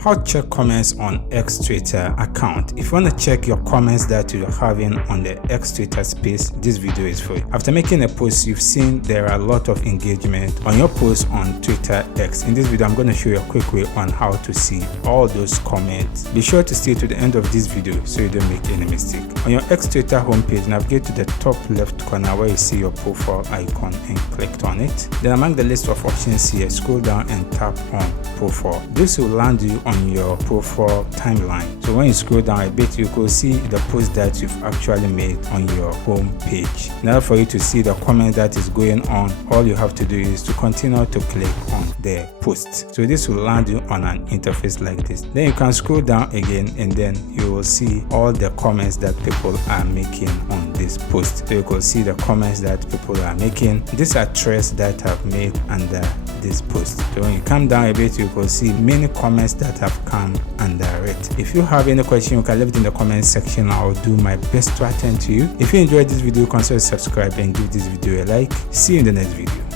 How to check comments on X Twitter account. If you want to check your comments that you're having on the X Twitter space, this video is for you. After making a post, you've seen there are a lot of engagement on your post on Twitter X. In this video, I'm going to show you a quick way on how to see all those comments. Be sure to stay to the end of this video so you don't make any mistake. On your X Twitter homepage, navigate to the top left corner where you see your profile icon and click on it. Then among the list of options here, scroll down and tap on profile. This will land you on your profile timeline. So when you scroll down a bit, you could see the post that you've actually made on your home page. In order for you to see the comment that is going on, all you have to do is to continue to click on the post. So this will land you on an interface like this. Then you can scroll down again and then you will see all the comments that people are making on this post. So you can see the comments that people are making. These are threads that I've made under this post. So when you come down a bit, you can see many comments that have come under it. If you have any question, you can leave it in the comment section. I'll do my best to attend to you. If you enjoyed this video, consider subscribe and give this video a like. See you in the next video.